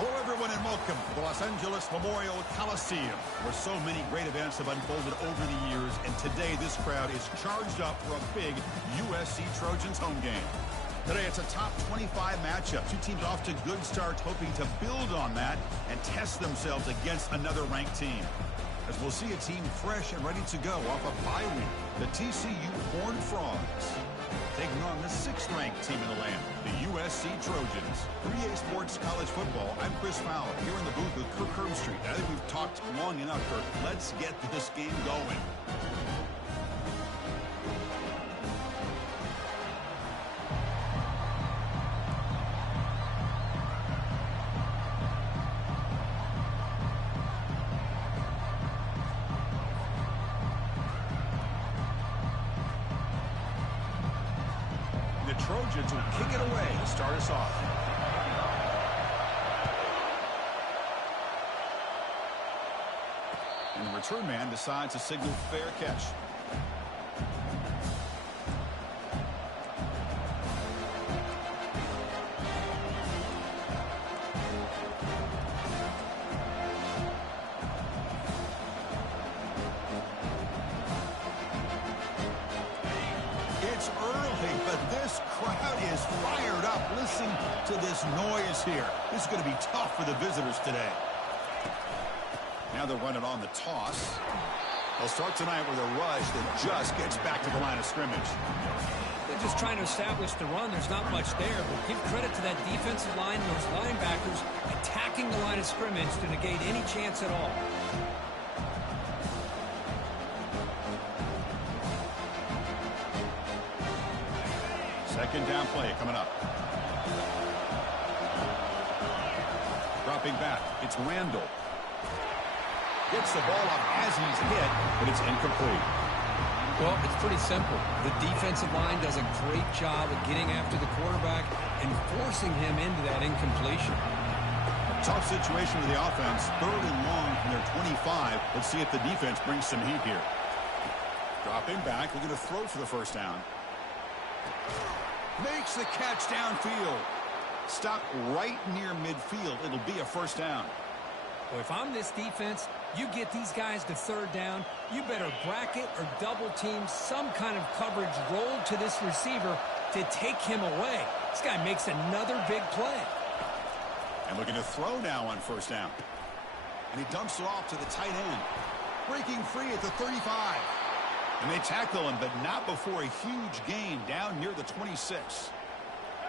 Hello, everyone, and welcome to the Los Angeles Memorial Coliseum, where so many great events have unfolded over the years, and today this crowd is charged up for a big USC Trojans home game. Today it's a top 25 matchup. Two teams off to good starts, hoping to build on that and test themselves against another ranked team. As we'll see a team fresh and ready to go off a bye week, the TCU Horned Frogs, taking on the 6th-ranked team in the land, the USC Trojans. 3A Sports College Football, I'm Chris Fowler, here in the booth with Kirk Herbstreit. I think we've talked long enough, Kirk. Let's get this game going. Trojans will kick it away to start us off. And the return man decides to signal fair catch. It's early, but this crowd is fired up. Listen to this noise here. This is going to be tough for the visitors today. Now they'll run it on the toss. They'll start tonight with a rush that just gets back to the line of scrimmage. They're just trying to establish the run. There's not much there, but give credit to that defensive line and those linebackers attacking the line of scrimmage to negate any chance at all. Second down play coming up. Dropping back, it's Randall. Gets the ball up as he's hit, but it's incomplete. Well, it's pretty simple. The defensive line does a great job of getting after the quarterback and forcing him into that incompletion. Tough situation with the offense. 3rd and long from their 25. Let's see if the defense brings some heat here. Dropping back, we're going to throw for the first down. Makes the catch downfield. Stop right near midfield. It'll be a first down. Well, if I'm this defense, you get these guys to 3rd down, you better bracket or double team some kind of coverage rolled to this receiver to take him away. This guy makes another big play. And looking to throw now on first down. And he dumps it off to the tight end. Breaking free at the 35. And they tackle him, but not before a huge gain down near the 26.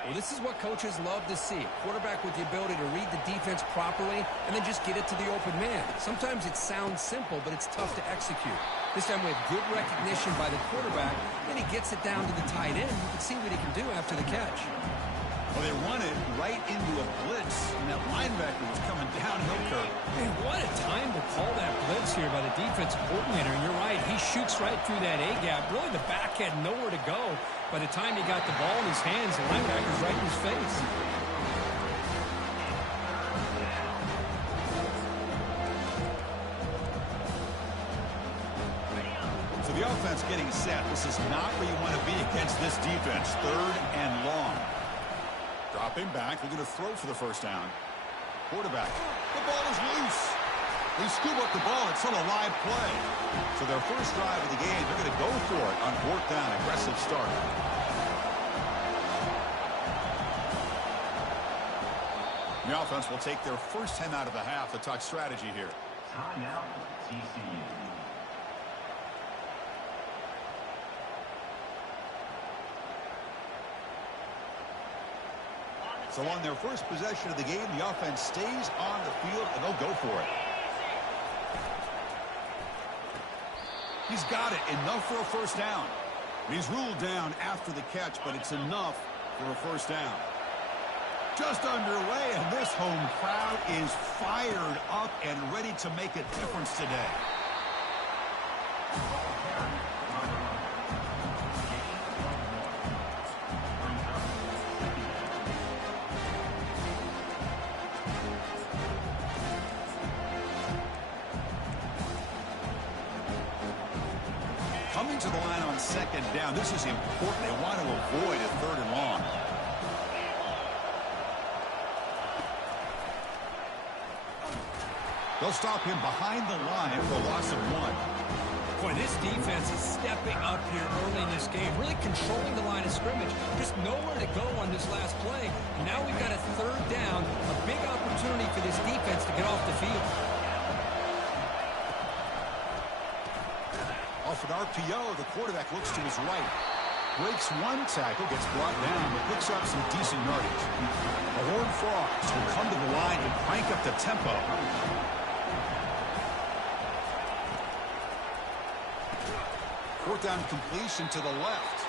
Well, this is what coaches love to see. A quarterback with the ability to read the defense properly and then just get it to the open man. Sometimes it sounds simple, but it's tough to execute. This time with good recognition by the quarterback, then he gets it down to the tight end. You can see what he can do after the catch. Well, they run it right into a blitz, and that linebacker was coming downhill, Kirk. Man, what a time to call that blitz here by the defensive coordinator. And you're right, he shoots right through that A-gap. Really, the back had nowhere to go. By the time he got the ball in his hands, the linebacker's right in his face. So the offense getting set. This is not where you want to be against this defense. 3rd and long. Dropping back, they're going to throw for the first down. Quarterback, the ball is loose. They scoop up the ball. It's still a live play. So their first drive of the game, they're going to go for it on 4th down. Aggressive start. The offense will take their first 10 out of the half to talk strategy here. Timeout, TCU. So on their first possession of the game, the offense stays on the field, and they'll go for it. He's got it. Enough for a first down. He's ruled down after the catch, but it's enough for a first down. Just underway, and this home crowd is fired up and ready to make a difference today. Coming to the line on 2nd down. This is important. They want to avoid a 3rd and long. They'll stop him behind the line for a loss of 1. Boy, this defense is stepping up here early in this game, really controlling the line of scrimmage. Just nowhere to go on this last play. And now we've got a third down, a big opportunity for this defense to get off the field. Off an RPO, the quarterback looks to his right. Breaks one tackle, gets brought down, but picks up some decent yardage. The Horned Frogs will come to the line and crank up the tempo. Fourth down completion to the left.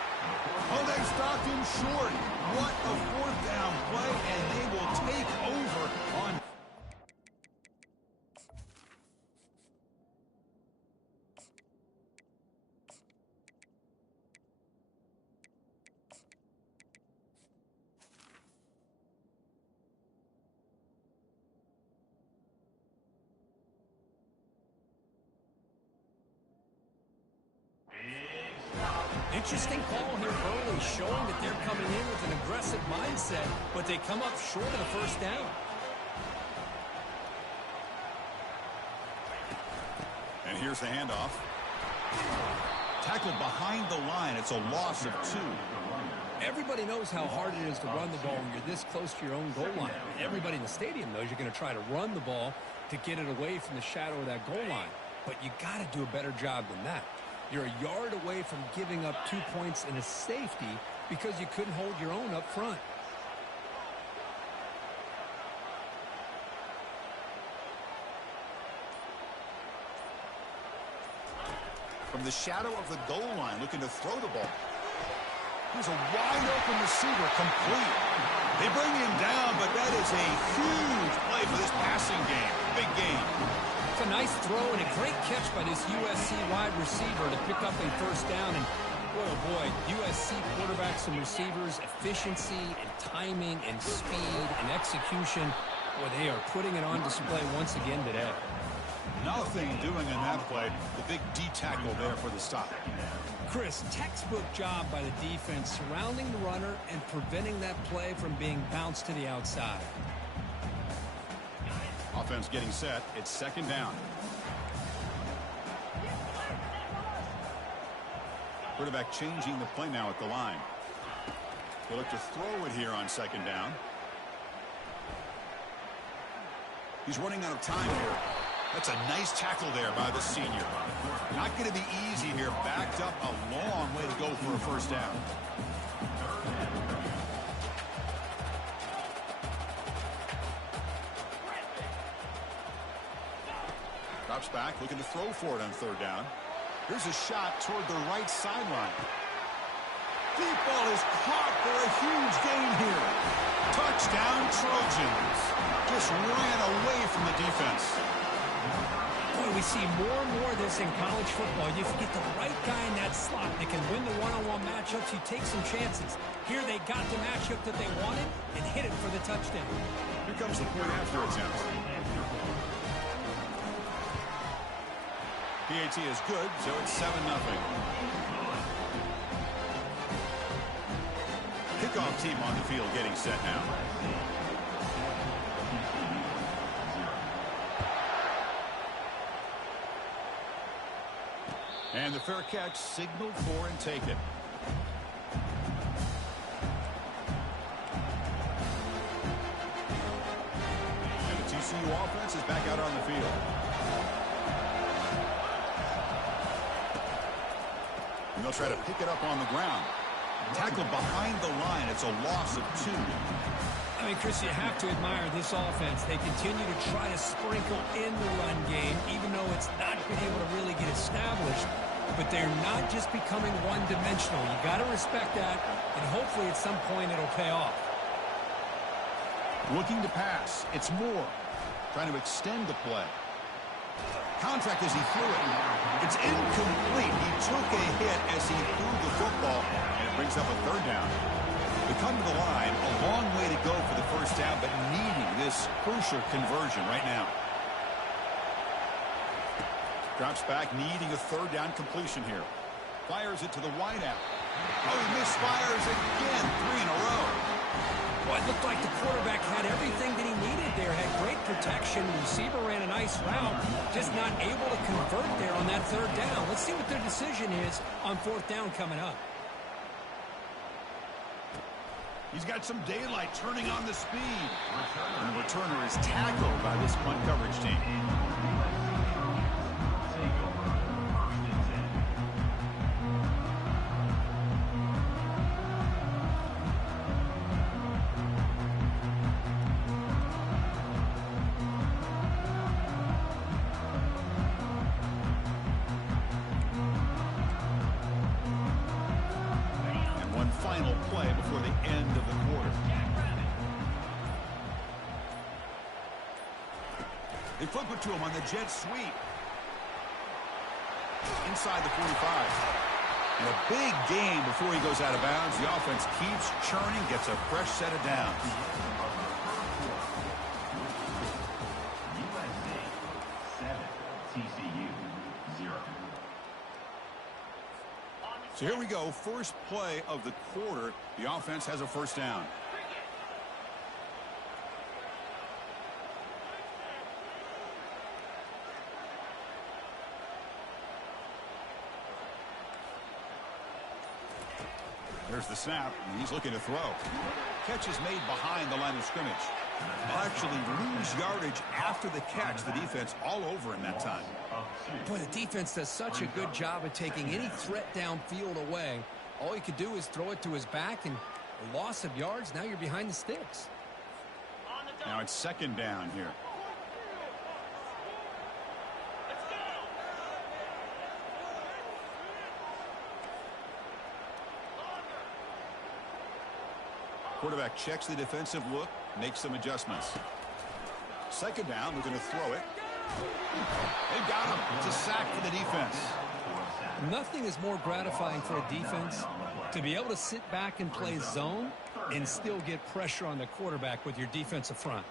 Oh, they stopped him short. What a fourth down play, and they will take over on. Interesting call here early, showing that they're coming in with an aggressive mindset, but they come up short of the first down. And here's the handoff. Tackled behind the line. It's a loss of 2. Everybody knows how hard it is to run the ball when you're this close to your own goal line. Everybody in the stadium knows you're going to try to run the ball to get it away from the shadow of that goal line. But you got to do a better job than that. You're a yard away from giving up 2 points and a safety because you couldn't hold your own up front. From the shadow of the goal line, looking to throw the ball. Here's a wide-open receiver, complete. They bring him down, but that is a huge play for this passing game. Big game. It's a nice throw and a great catch by this USC wide receiver to pick up a first down. And boy, oh boy, USC quarterbacks and receivers, efficiency and timing and speed and execution. Boy, they are putting it on display once again today. Nothing doing in that play. The big D tackle there for the stop. Chris, textbook job by the defense surrounding the runner and preventing that play from being bounced to the outside. Offense getting set. It's second down. Quarterback changing the play now at the line. They look to throw it here on second down. He's running out of time here. That's a nice tackle there by the senior. Not going to be easy here. Backed up a long way to go for a first down. Drops back, looking to throw for it on third down. Here's a shot toward the right sideline. Deep ball is caught for a huge gain here. Touchdown, Trojans. Just ran away from the defense. Boy, we see more and more of this in college football. You get the right guy in that slot that can win the one-on-one matchups. You take some chances. Here they got the matchup that they wanted and hit it for the touchdown. Here comes the point after attempt. PAT is good, so it's 7-0. Kickoff team on the field getting set now. And the fair catch signaled for and taken. And the TCU offense is back out on the field. And they'll try to pick it up on the ground. Tackled behind the line. It's a loss of 2. I mean, Chris, you have to admire this offense. They continue to try to sprinkle in the run game, even though it's not been able to really get established. But they're not just becoming one-dimensional. You got to respect that, and hopefully at some point it'll pay off. Looking to pass. It's Moore. Trying to extend the play. Contact as he threw it. It's incomplete. He took a hit as he threw the football, and it brings up a third down. They come to the line, a long way to go for the first down, but needing this crucial conversion right now. Drops back, needing a third down completion here. Fires it to the wideout. Oh, he misfires again, 3 in a row. Boy, it looked like the quarterback had everything that he needed there. Had great protection. Receiver ran a nice route. Just not able to convert there on that third down. Let's see what their decision is on fourth down coming up. He's got some daylight turning on the speed. And the returner is tackled by this punt coverage team. Final play before the end of the quarter. They flip it to him on the jet sweep. Inside the 45. And a big gain before he goes out of bounds. The offense keeps churning, gets a fresh set of downs. USA 7, TCU 0. So here we go, first play of the quarter. The offense has a first down. There's the snap, and he's looking to throw. Catch is made behind the line of scrimmage. They'll actually lose yardage after the catch. The defense all over him that time. Boy, the defense does such a good job of taking any threat downfield away. All you could do is throw it to his back, and a loss of yards, now you're behind the sticks. Now it's second down here. Quarterback checks the defensive look, makes some adjustments. Second down, they're going to throw it. They've got him. It's a sack for the defense. Nothing is more gratifying for a defense to be able to sit back and play zone and still get pressure on the quarterback with your defensive front.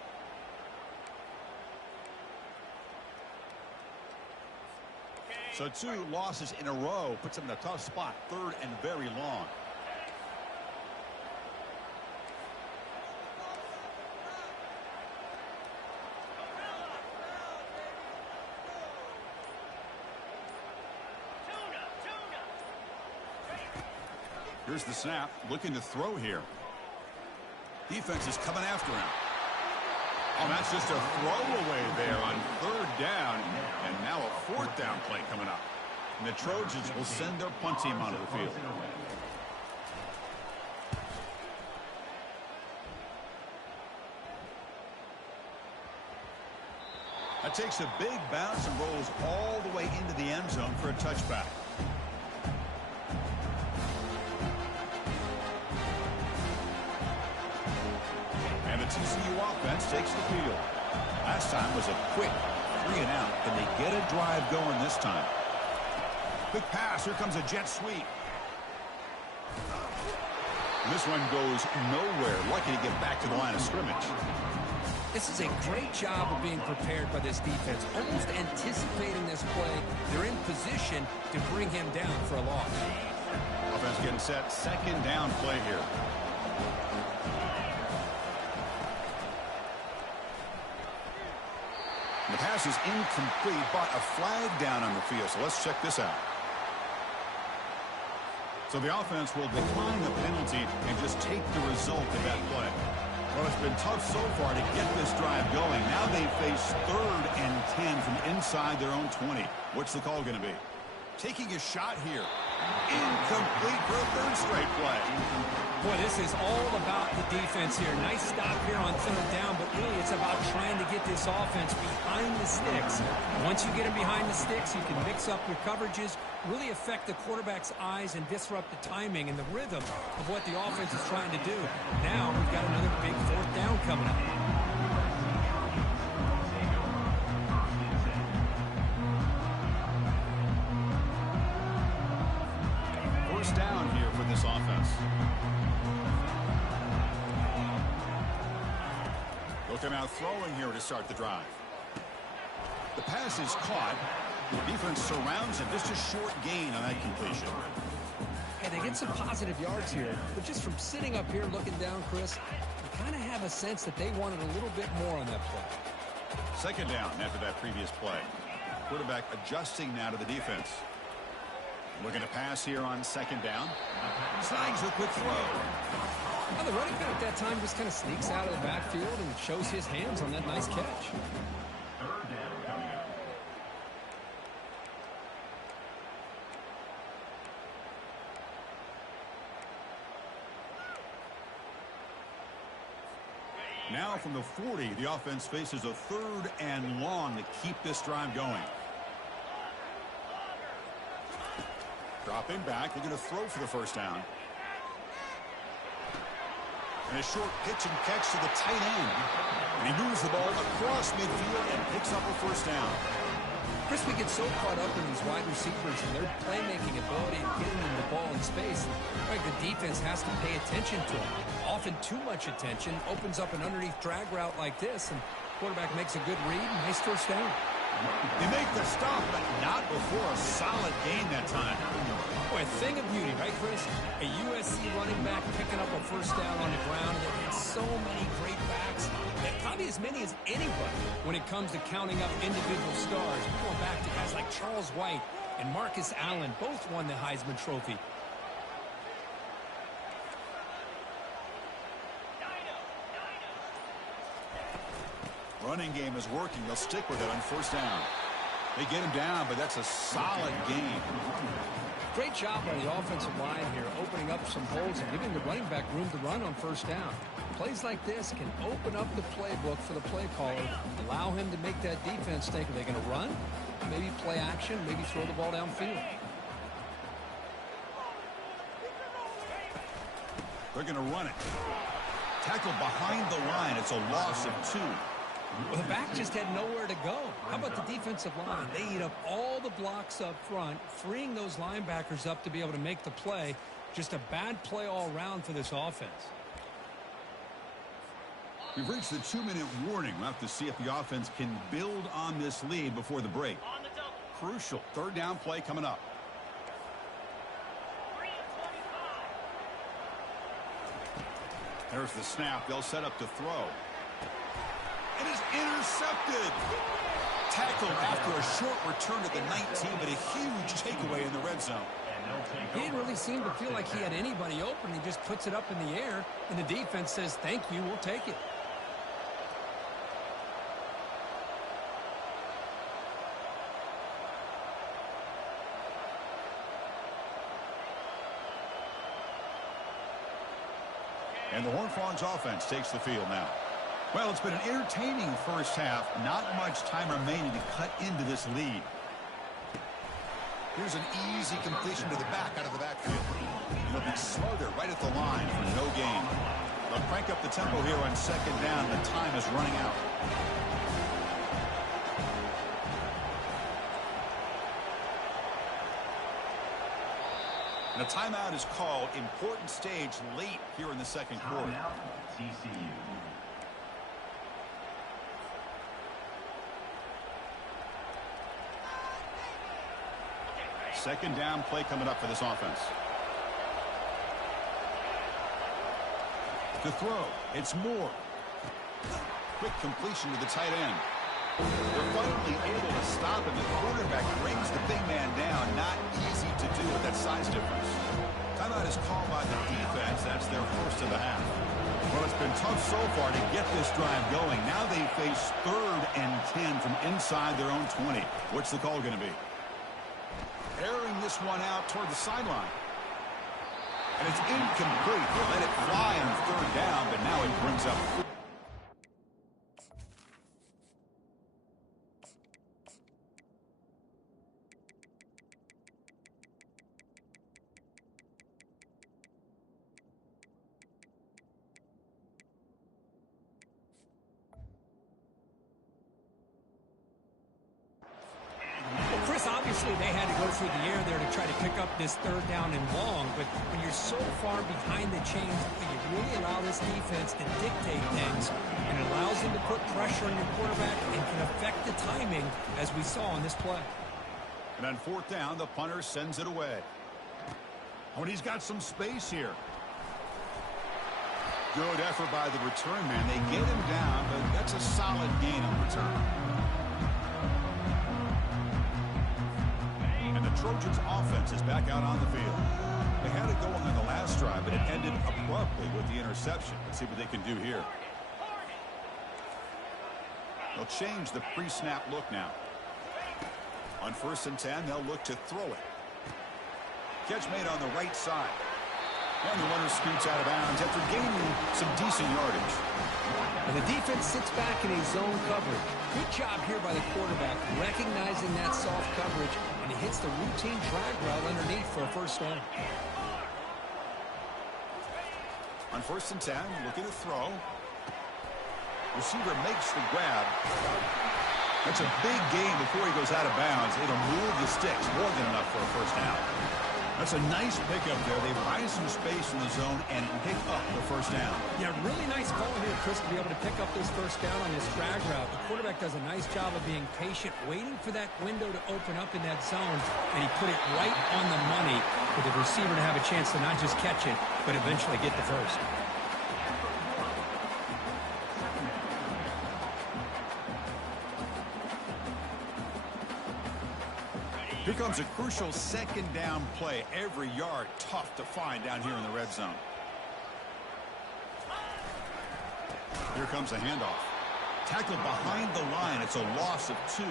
So 2 losses in a row puts them in a tough spot, third and very long. Here's the snap, looking to throw here. Defense is coming after him. Oh, that's just a throwaway there on third down. And now a fourth down play coming up. And the Trojans will send their punt team onto the field. That takes a big bounce and rolls all the way into the end zone for a touchback. TCU offense takes the field. Last time was a quick 3 and out. Can they get a drive going this time? Quick pass. Here comes a jet sweep. And this one goes nowhere. Lucky to get back to the line of scrimmage. This is a great job of being prepared by this defense. Almost anticipating this play. They're in position to bring him down for a loss. Offense getting set. Second down play here. The pass is incomplete, but a flag down on the field. So let's check this out. So the offense will decline the penalty and just take the result of that play. Well, it's been tough so far to get this drive going. Now they face 3rd and 10 from inside their own 20. What's the call going to be? Taking a shot here. Incomplete for a 3rd straight play. Boy, this is all about the defense here. Nice stop here on 3rd down, but really it's about trying to get this offense behind the sticks. Once you get them behind the sticks, you can mix up your coverages, really affect the quarterback's eyes and disrupt the timing and the rhythm of what the offense is trying to do. Now we've got another big 4th down coming up. First down here for this offense. Looking out throwing here to start the drive. The pass is caught. The defense surrounds him. Just a short gain on that completion. And they get some positive yards here, but just from sitting up here looking down, Chris, you kind of have a sense that they wanted a little bit more on that play. Second down after that previous play. Quarterback adjusting now to the defense. Looking to pass here on second down. Slides a quick throw. Now the running back that time just kind of sneaks out of the backfield and shows his hands on that nice catch. Third down coming up. Now from the 40, the offense faces a third and long to keep this drive going. Dropping back, they're going to throw for the first down. And a short pitch and catch to the tight end. And he moves the ball across midfield and picks up a first down. Chris, we get so caught up in these wide receivers and their playmaking ability and getting them the ball in space. Like the defense has to pay attention to them. Often too much attention opens up an underneath drag route like this, and quarterback makes a good read. Nice first down. They make the stop, but not before a solid gain that time. Boy, a thing of beauty, right, Chris? A USC running back picking up a first down on the ground, and they've had so many great backs, and probably as many as anybody when it comes to counting up individual stars. Going back to guys like Charles White and Marcus Allen, both won the Heisman Trophy. Running game is working. They'll stick with it on first down. They get him down, but that's a solid gain. Great job by the offensive line here, opening up some holes and giving the running back room to run on first down. Plays like this can open up the playbook for the play caller, allow him to make that defense think, are they going to run? Maybe play action, maybe throw the ball downfield. They're going to run it. Tackled behind the line. It's a loss of 2. Well, the back just had nowhere to go. How about the defensive line? They eat up all the blocks up front, freeing those linebackers up to be able to make the play. Just a bad play all around for this offense. We've reached the 2-minute warning. We'll have to see if the offense can build on this lead before the break. Crucial third down play coming up. There's the snap. They'll set up to throw. It is intercepted. Tackled after a short return to the 19, but a huge takeaway in the red zone. He didn't really seem to feel like he had anybody open. He just puts it up in the air, and the defense says, thank you, we'll take it. And the Horned Frogs offense takes the field now. Well, it's been an entertaining first half. Not much time remaining to cut into this lead. Here's an easy completion to the back out of the backfield. It'll be smothered right at the line for no gain. They'll crank up the tempo here on second down. The time is running out. And a timeout is called. Important stage late here in the second quarter. Timeout, TCU. Second down play coming up for this offense. To throw, it's Moore. Quick completion to the tight end. They're finally able to stop him. The quarterback brings the big man down. Not easy to do with that size difference. Timeout is called by the defense. That's their first of the half. Well, it's been tough so far to get this drive going. Now they face 3rd and 10 from inside their own 20. What's the call going to be? Airing this one out toward the sideline. And it's incomplete. They let it fly on 3rd down, but now it brings up. Obviously, they had to go through the air there to try to pick up this 3rd down and long, but when you're so far behind the chains, you really allow this defense to dictate things, and it allows them to put pressure on your quarterback and can affect the timing, as we saw on this play. And on 4th down, the punter sends it away. Oh, and he's got some space here. Good effort by the return man. They get him down, but that's a solid gain on return. And the Trojans offense is back out on the field. They had it going on the last drive, but it ended abruptly with the interception. Let's see what they can do here. They'll change the pre-snap look now. On 1st and 10, they'll look to throw it. Catch made on the right side. And the runner scoots out of bounds after gaining some decent yardage. And the defense sits back in a zone coverage. Good job here by the quarterback, recognizing that soft coverage, and he hits the routine drag route underneath for a first down. On 1st and 10, looking to throw. Receiver makes the grab. That's a big gain before he goes out of bounds. It'll move the sticks more than enough for a first down. That's a nice pickup there. They buy some space in the zone and pick up the first down. Yeah, really nice call here, Chris, to be able to pick up this first down on this drag route. The quarterback does a nice job of being patient, waiting for that window to open up in that zone, and he put it right on the money for the receiver to have a chance to not just catch it, but eventually get the first. Here comes a crucial 2nd down play. Every yard tough to find down here in the red zone. Here comes a handoff. Tackled behind the line. It's a loss of 2.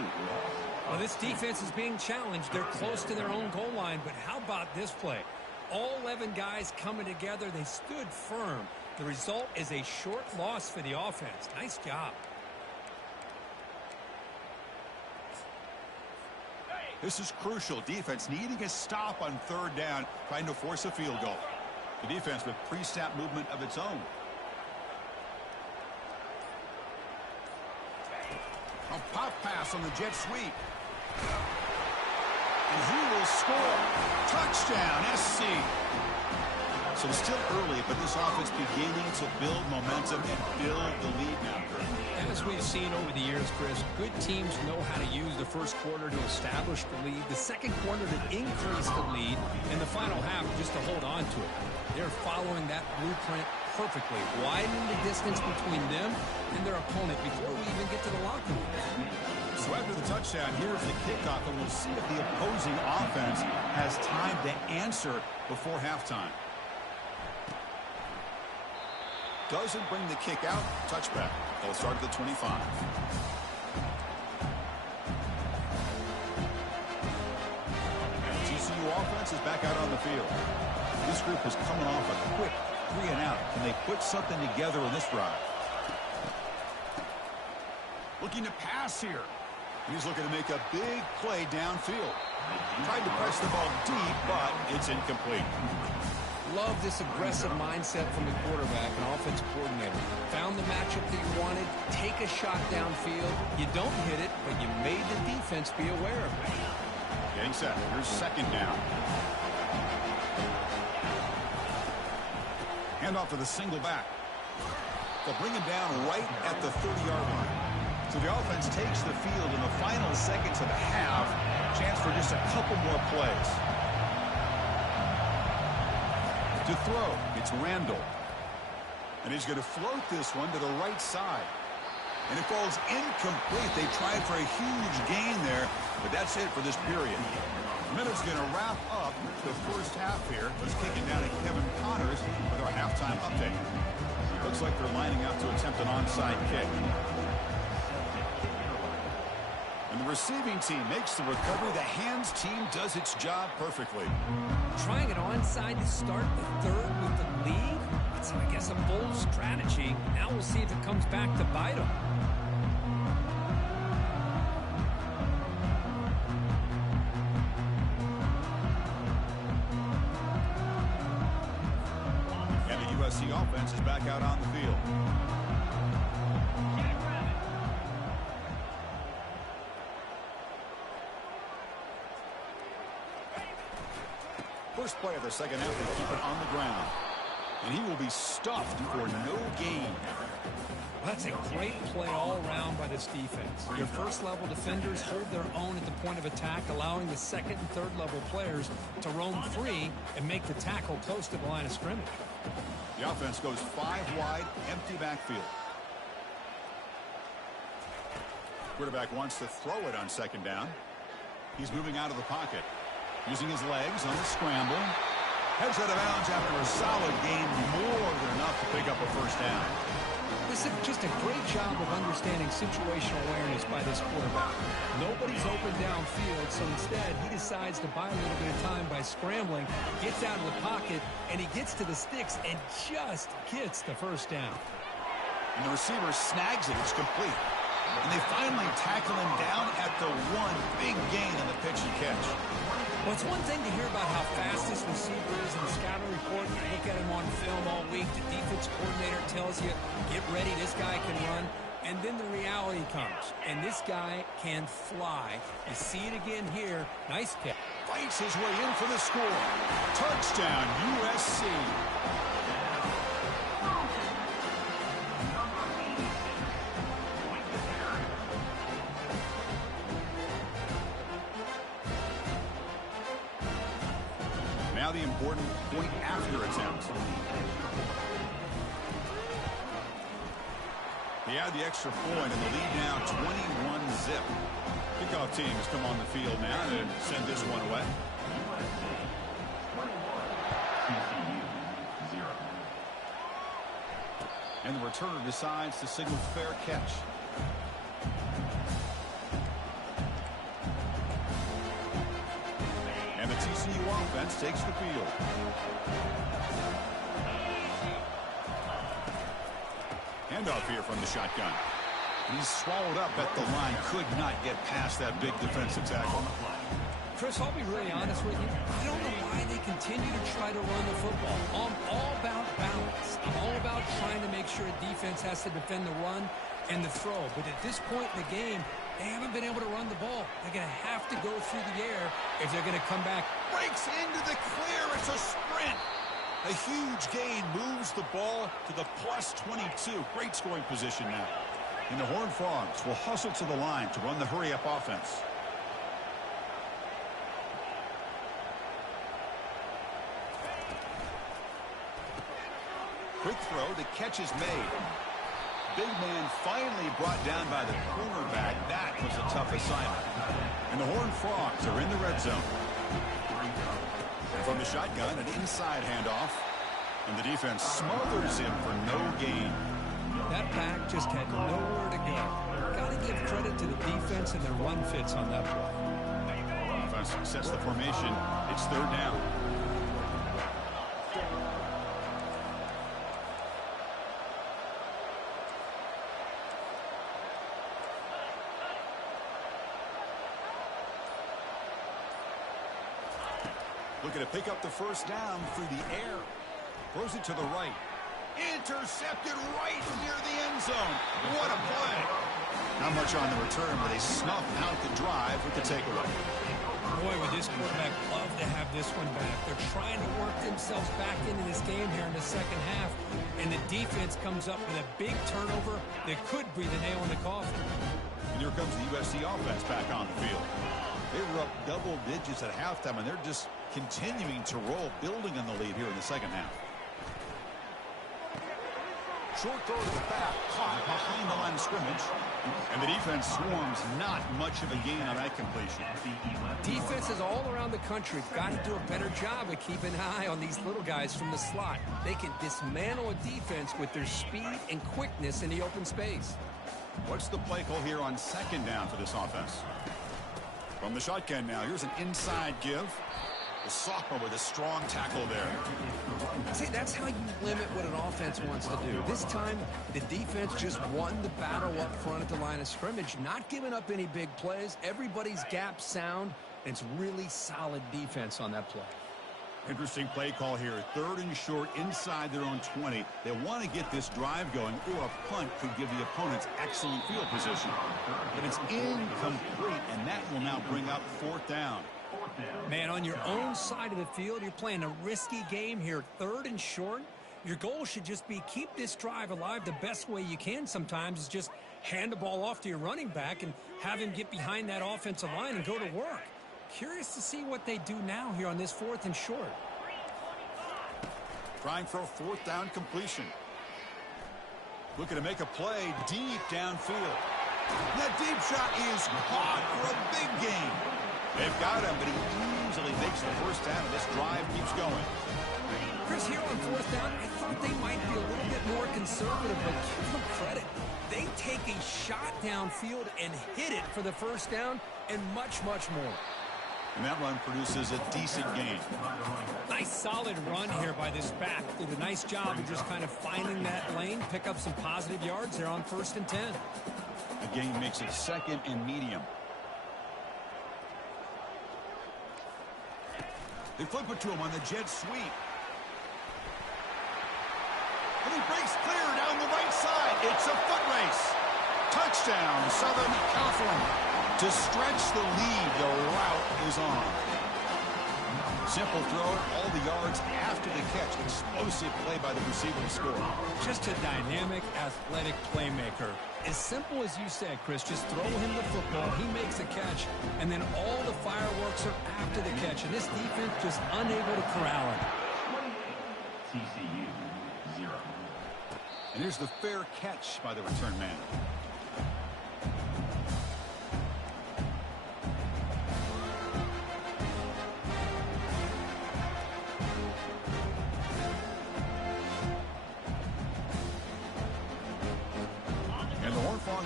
Well, this defense is being challenged. They're close to their own goal line, but how about this play? All 11 guys coming together. They stood firm. The result is a short loss for the offense. Nice job. This is crucial. Defense needing a stop on 3rd down, trying to force a field goal. The defense with pre-snap movement of its own. A pop pass on the jet sweep. And he will score. Touchdown, SC. So it's still early, but this offense beginning to build momentum and build the lead now. As we've seen over the years, Chris, good teams know how to use the first quarter to establish the lead, the second quarter to increase the lead, and the final half just to hold on to it. They're following that blueprint perfectly, widening the distance between them and their opponent before we even get to the locker room. So after the touchdown, here's the kickoff, and we'll see if the opposing offense has time to answer before halftime. Doesn't bring the kick out. Touchback. They'll start at the 25. TCU offense is back out on the field. This group is coming off a quick 3-and-out. Can they put something together in this drive? Looking to pass here. He's looking to make a big play downfield. Tried to press the ball deep, but it's incomplete. Love this aggressive mindset from the quarterback and offensive coordinator. Found the matchup that you wanted, take a shot downfield. You don't hit it, but you made the defense be aware of it. Getting set. Here's 2nd down. Handoff to the single back. They'll bring him down right at the 30-yard line. So the offense takes the field in the final seconds of the half. Chance for just a couple more plays. To throw, it's Randall. And he's going to float this one to the right side. And it falls incomplete. They tried for a huge gain there, but that's it for this period. The minute's going to wrap up the first half here. Let's kick it down to Kevin Connors with our halftime update. Looks like they're lining up to attempt an onside kick. And the receiving team makes the recovery. The hands team does its job perfectly. Trying an onside to start the third with the lead? It's, I guess, a bold strategy. Now we'll see if it comes back to bite them. And the USC offense is back out on the field. First play of the second half, they keep it on the ground. And he will be stuffed for no gain. Well, that's a great play all around by this defense. Your first-level defenders hold their own at the point of attack, allowing the second and third-level players to roam free and make the tackle close to the line of scrimmage. The offense goes 5 wide, empty backfield. Quarterback wants to throw it on second down. He's moving out of the pocket, using his legs on the scramble. Heads out of bounds after a solid gain, more than enough to pick up a first down. This is just a great job of understanding situational awareness by this quarterback. Nobody's open downfield, so instead he decides to buy a little bit of time by scrambling, gets out of the pocket, and he gets to the sticks and just gets the first down. And the receiver snags it. It's complete. And they finally tackle him down at the one. Big gain on the pitch and catch. Well, it's one thing to hear about how fast this receiver is in the scouting report. You look at him on film all week. The defense coordinator tells you, get ready, this guy can run. And then the reality comes. And this guy can fly. You see it again here. Nice catch. Fights his way in for the score. Touchdown, USC. Now the important point after attempt. He had the extra point, and the lead now 21-zip. Kickoff team has come on the field now to send this one away. And the returner decides to signal fair catch. And the TCU offense takes the field. Handoff here from the shotgun. He's swallowed up at the line. Could not get past that big defensive tackle. Chris, I'll be really honest with you. I don't know why they continue to try to run the football. I'm all about balance. I'm all about trying to make sure a defense has to defend the run and the throw. But at this point in the game, they haven't been able to run the ball. They're going to have to go through the air if they're going to come back. Breaks into the clear. It's a sprint. A huge gain moves the ball to the plus 22. Great scoring position now. And the Horned Frogs will hustle to the line to run the hurry-up offense. Quick throw. The catch is made. Big man finally brought down by the cornerback. That was a tough assignment. And the Horned Frogs are in the red zone. And from the shotgun, an inside handoff. And the defense smothers him for no gain. That back just had nowhere to go. Got to give credit to the defense and their run fits on that play. Defense sets the formation. It's third down. Looking to pick up the first down through the air. Throws it to the right. Intercepted right near the end zone. What a play. Not much on the return, but they snuff out the drive with the takeaway. Boy, would this quarterback love to have this one back. They're trying to work themselves back into this game here in the second half. And the defense comes up with a big turnover that could be the nail in the coffin. And here comes the USC offense back on the field. They were up double digits at halftime, and they're just continuing to roll, building on the lead here in the second half. Short throw to the back, caught behind the line of scrimmage. And the defense swarms, not much of a gain on that completion. Defenses all around the country got to do a better job of keeping an eye on these little guys from the slot. They can dismantle a defense with their speed and quickness in the open space. What's the play call here on second down for this offense? From the shotgun now, here's an inside give. The sophomore with a strong tackle there. See, that's how you limit what an offense wants to do. This time, the defense just won the battle up front at the line of scrimmage, not giving up any big plays. Everybody's gap sound, and it's really solid defense on that play. Interesting play call here. Third and short inside their own 20. They want to get this drive going, or a punt could give the opponents excellent field position. But it's incomplete, and that will now bring up fourth down. Man, on your own side of the field, you're playing a risky game here. Third and short. Your goal should just be keep this drive alive. The best way you can sometimes is just hand the ball off to your running back and have him get behind that offensive line and go to work. Curious to see what they do now here on this fourth and short. Trying for a fourth down completion. Looking to make a play deep downfield. That deep shot is caught for a big gain. They've got him, but he easily makes the first down, and this drive keeps going. Chris, here on fourth down, I thought they might be a little bit more conservative, but give them credit. They take a shot downfield and hit it for the first down and much, much more. And that run produces a decent gain. Nice solid run here by this back. Did a nice job of just kind of finding that lane, pick up some positive yards there on 1st and 10. The gain makes it 2nd and medium. They flip it to him on the jet sweep. And he breaks clear down the right side. It's a foot race. Touchdown, Southern California. To stretch the lead, the route is on. Simple throw, all the yards after the catch. Explosive play by the receiver to score. Just a dynamic, athletic playmaker. As simple as you said, Chris, just throw him the football, he makes the catch, and then all the fireworks are after the catch. And this defense just unable to corral him. TCU 0. And here's the fair catch by the return man.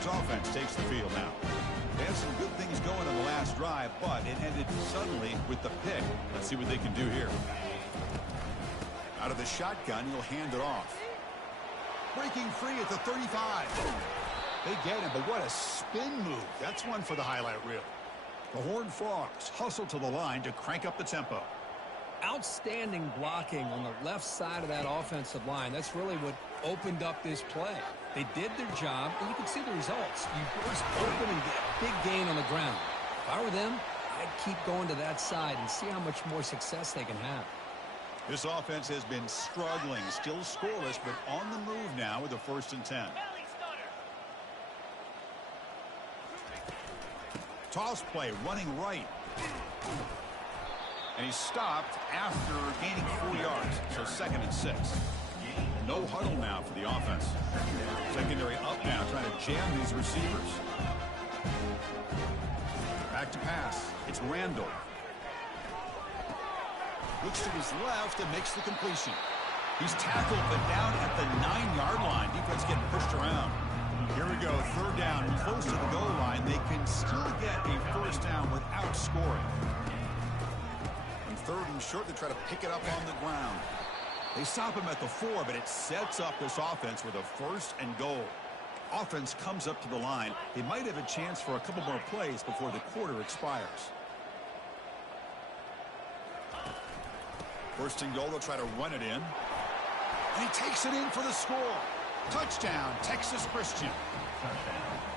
Offense takes the field now. They had some good things going in the last drive, but it ended suddenly with the pick. Let's see what they can do here. Out of the shotgun, he'll hand it off. Breaking free at the 35. They get him, but what a spin move. That's one for the highlight reel. The Horned Frogs hustle to the line to crank up the tempo. Outstanding blocking on the left side of that offensive line. That's really what opened up this play. They did their job, and you can see the results. You burst open and get a big gain on the ground. If I were them, I'd keep going to that side and see how much more success they can have. This offense has been struggling, still scoreless, but on the move now with a 1st and 10. Toss play, running right. And he's stopped after gaining 4 yards, so 2nd and 6. No huddle now for the offense. Secondary up now, trying to jam these receivers. Back to pass. It's Randall. Looks to his left and makes the completion. He's tackled, but down at the 9-yard line. Defense getting pushed around. Here we go, 3rd down, close to the goal line. They can still get a 1st down without scoring. On 3rd and short, they try to pick it up on the ground. They stop him at the 4, but it sets up this offense with a 1st and goal. Offense comes up to the line. They might have a chance for a couple more plays before the quarter expires. 1st and goal, they'll try to run it in. And he takes it in for the score. Touchdown, Texas Christian.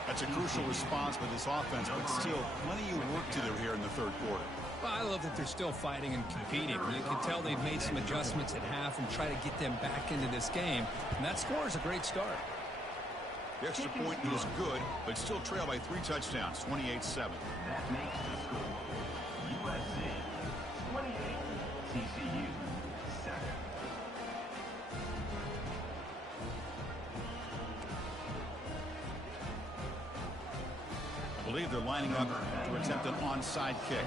That's a crucial response with this offense, but still plenty of work to do here in the 3rd quarter. Well, I love that they're still fighting and competing. You can tell they've made some adjustments at half and try to get them back into this game. And that score is a great start. The extra point is good, but still trail by 3 touchdowns, 28-7. That makes the score USC 28, TCU 7. I believe they're lining up to attempt an onside kick.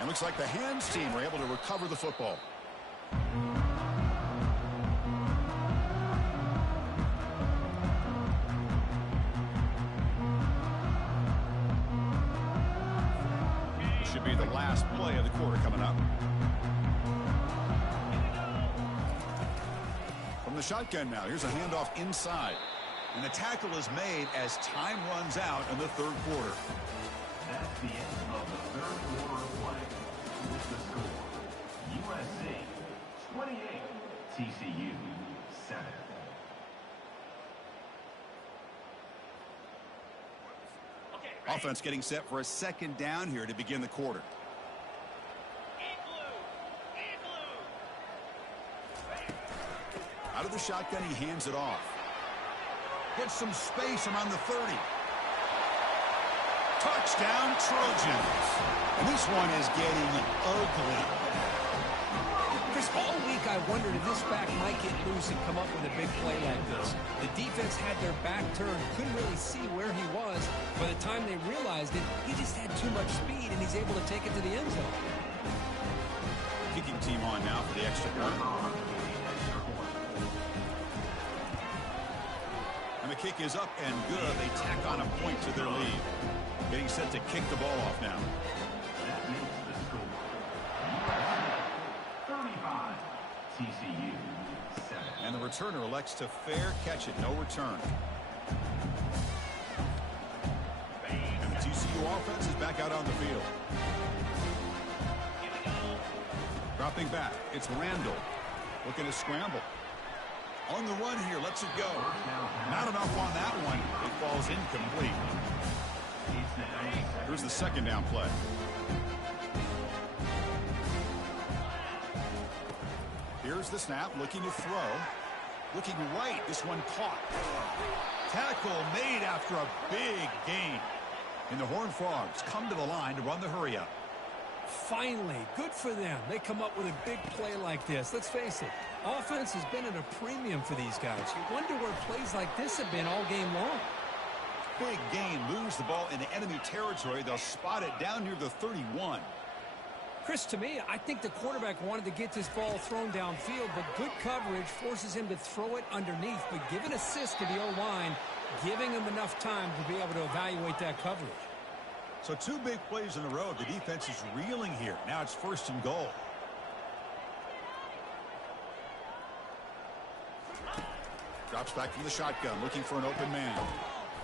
And looks like the hands team were able to recover the football. This should be the last play of the quarter coming up. From the shotgun now, here's a handoff inside. And the tackle is made as time runs out in the 3rd quarter. That's the end of the 3rd quarter of play. With the score, USC 28, TCU 7. Offense getting set for a 2nd down here to begin the quarter. Out of the shotgun, he hands it off. Gets some space around the 30. Touchdown, Trojans. And this one is getting ugly. Chris, all week I wondered if this back might get loose and come up with a big play like this. The defense had their back turned, couldn't really see where he was. By the time they realized it, he just had too much speed, and he's able to take it to the end zone. Kicking team on now for the extra point. And the kick is up and good. They tack on a point to their lead. Getting set to kick the ball off now. That makes the score. 35, TCU 7. And the returner elects to fair catch it. No return. And the TCU offense is back out on the field. Dropping back. It's Randall. Looking to scramble. On the run here. Lets it go. Not enough on that one. It falls incomplete. Here's the second down play. Here's the snap. Looking to throw. Looking right. This one caught. Tackle made after a big gain. And the Horned Frogs come to the line to run the hurry up. Finally, good for them. They come up with a big play like this. Let's face it, offense has been at a premium for these guys. You wonder where plays like this have been all game long. Big gain, moves the ball into enemy territory. They'll spot it down near the 31. Chris, to me, I think the quarterback wanted to get this ball thrown downfield, but good coverage forces him to throw it underneath. But give an assist to the O-line, giving him enough time to be able to evaluate that coverage. So two big plays in a row. The defense is reeling here. Now it's 1st and goal. Drops back from the shotgun, looking for an open man.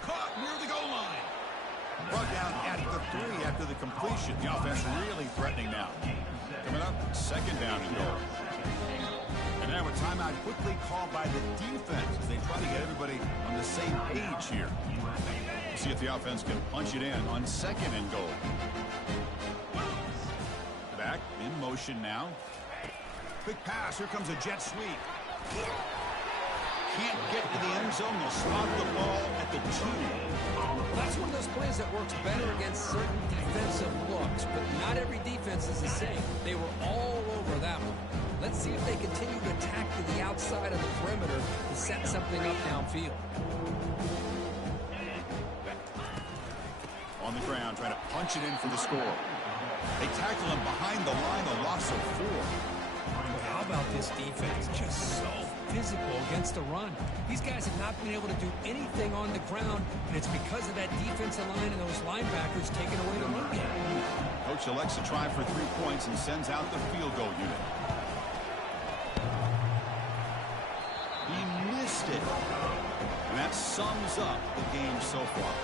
Caught near the goal line. Brought down at the 3 after the completion. The offense really threatening now. Coming up, 2nd down and goal. And now a timeout quickly called by the defense as they try to get everybody on the same page here. See if the offense can punch it in on 2nd and goal. Back in motion now. Quick pass. Here comes a jet sweep. Can't get to the end zone. They'll spot the ball at the 2. That's one of those plays that works better against certain defensive looks, but not every defense is the same. They were all over that one. Let's see if they continue to attack to the outside of the perimeter to set something up downfield. On the ground, trying to punch it in for the score. They tackle him behind the line, a loss of 4. How about this defense? Just so physical against the run. These guys have not been able to do anything on the ground, and it's because of that defensive line and those linebackers taking away the run game. Coach elects to try for 3 points and sends out the field goal unit. He missed it. And that sums up the game so far.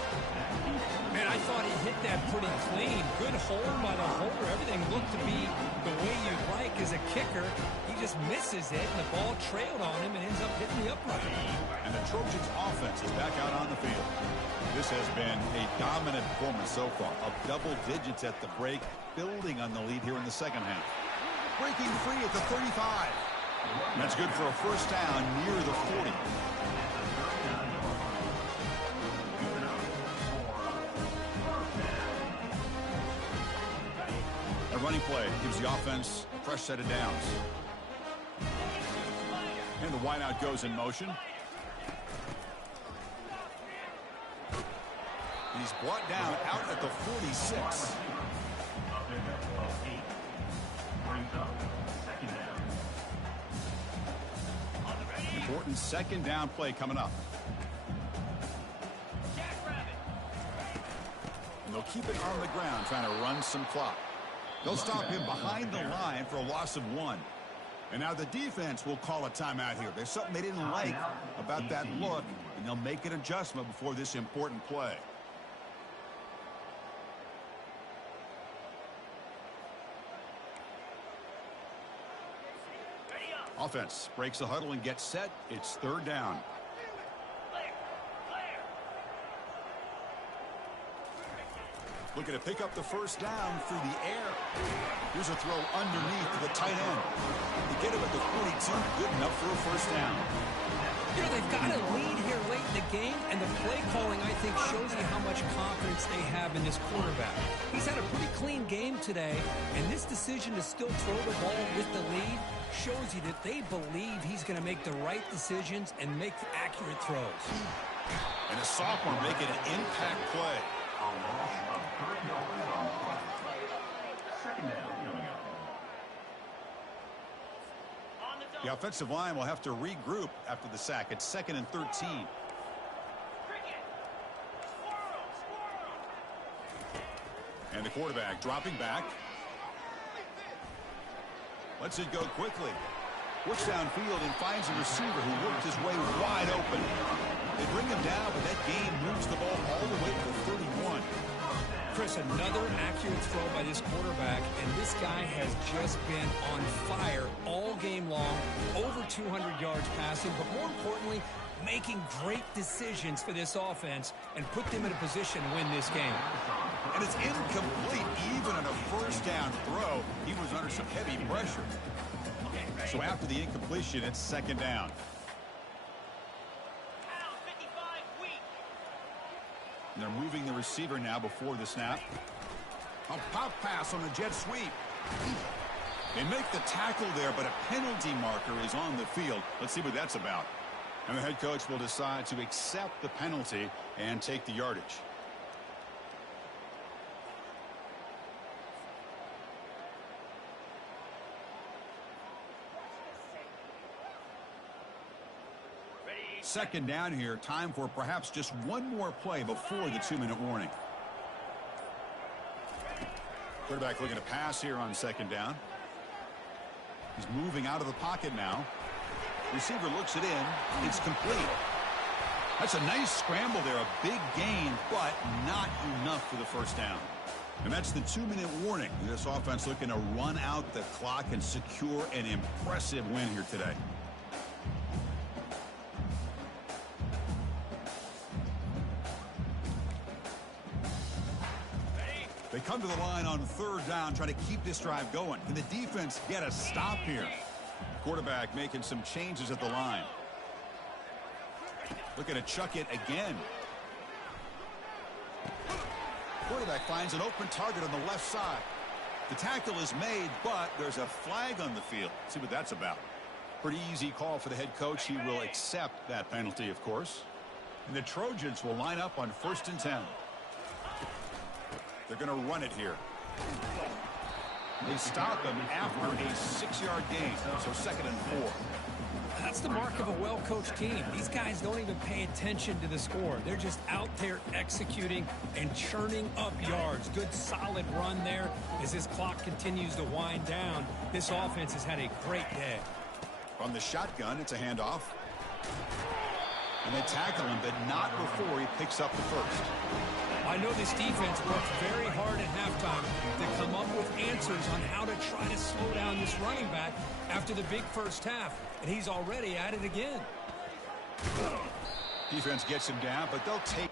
Man, I thought he hit that pretty clean. Good hold by the holder. Everything looked to be the way you'd like as a kicker. He just misses it, and the ball trailed on him and ends up hitting the upright. And the Trojans' offense is back out on the field. This has been a dominant performance so far. Up double digits at the break, building on the lead here in the 2nd half. Breaking free at the 35. And that's good for a 1st down near the 40. A running play gives the offense a fresh set of downs. And the wideout goes in motion. He's brought down out at the 46. Important 2nd down play coming up. And they'll keep it on the ground, trying to run some clock. They'll stop him behind the line for a loss of 1. And now the defense will call a timeout here. There's something they didn't like about that look, and they'll make an adjustment before this important play. Offense breaks the huddle and gets set. It's 3rd down. Looking to pick up the first down through the air. Here's a throw underneath to the tight end. They get him at the 42. Good enough for a first down. You know, they've got a lead here late in the game, and the play calling, I think, shows you how much confidence they have in this quarterback. He's had a pretty clean game today, and this decision to still throw the ball with the lead shows you that they believe he's going to make the right decisions and make accurate throws. And a sophomore making an impact play. A loss of 3 yards on the play. Second down coming up. The offensive line will have to regroup after the sack. It's 2nd and 13. And the quarterback dropping back. Lets it go quickly. Works downfield and finds a receiver who worked his way wide open. They bring him down, but that gain moves the ball all the way to the 31. Chris, another accurate throw by this quarterback, and this guy has just been on fire all game long, over 200 yards passing, but more importantly, making great decisions for this offense and put them in a position to win this game. And it's incomplete even on a first down throw. He was under some heavy pressure. So after the incompletion, it's 2nd down. And they're moving the receiver now before the snap. A pop pass on a jet sweep. They make the tackle there, but a penalty marker is on the field. Let's see what that's about. And the head coach will decide to accept the penalty and take the yardage. Second down here. Time for perhaps just one more play before the 2-minute warning. Quarterback looking to pass here on 2nd down. He's moving out of the pocket now. Receiver looks it in. It's complete. That's a nice scramble there. A big gain, but not enough for the first down. And that's the 2-minute warning. This offense looking to run out the clock and secure an impressive win here today. They come to the line on 3rd down, trying to keep this drive going. Can the defense get a stop here? Quarterback making some changes at the line. Looking to chuck it again. Quarterback finds an open target on the left side. The tackle is made, but there's a flag on the field. Let's see what that's about. Pretty easy call for the head coach. He will accept that penalty, of course. And the Trojans will line up on 1st and 10. They're going to run it here. They stop him after a 6-yard gain, so 2nd and 4. That's the mark of a well-coached team. These guys don't even pay attention to the score. They're just out there executing and churning up yards. Good, solid run there as this clock continues to wind down. This offense has had a great day. From the shotgun, it's a handoff. And they tackle him, but not before he picks up the first. I know this defense worked very hard at halftime to come up with answers on how to try to slow down this running back after the big first half, and he's already at it again. Defense gets him down, but they'll take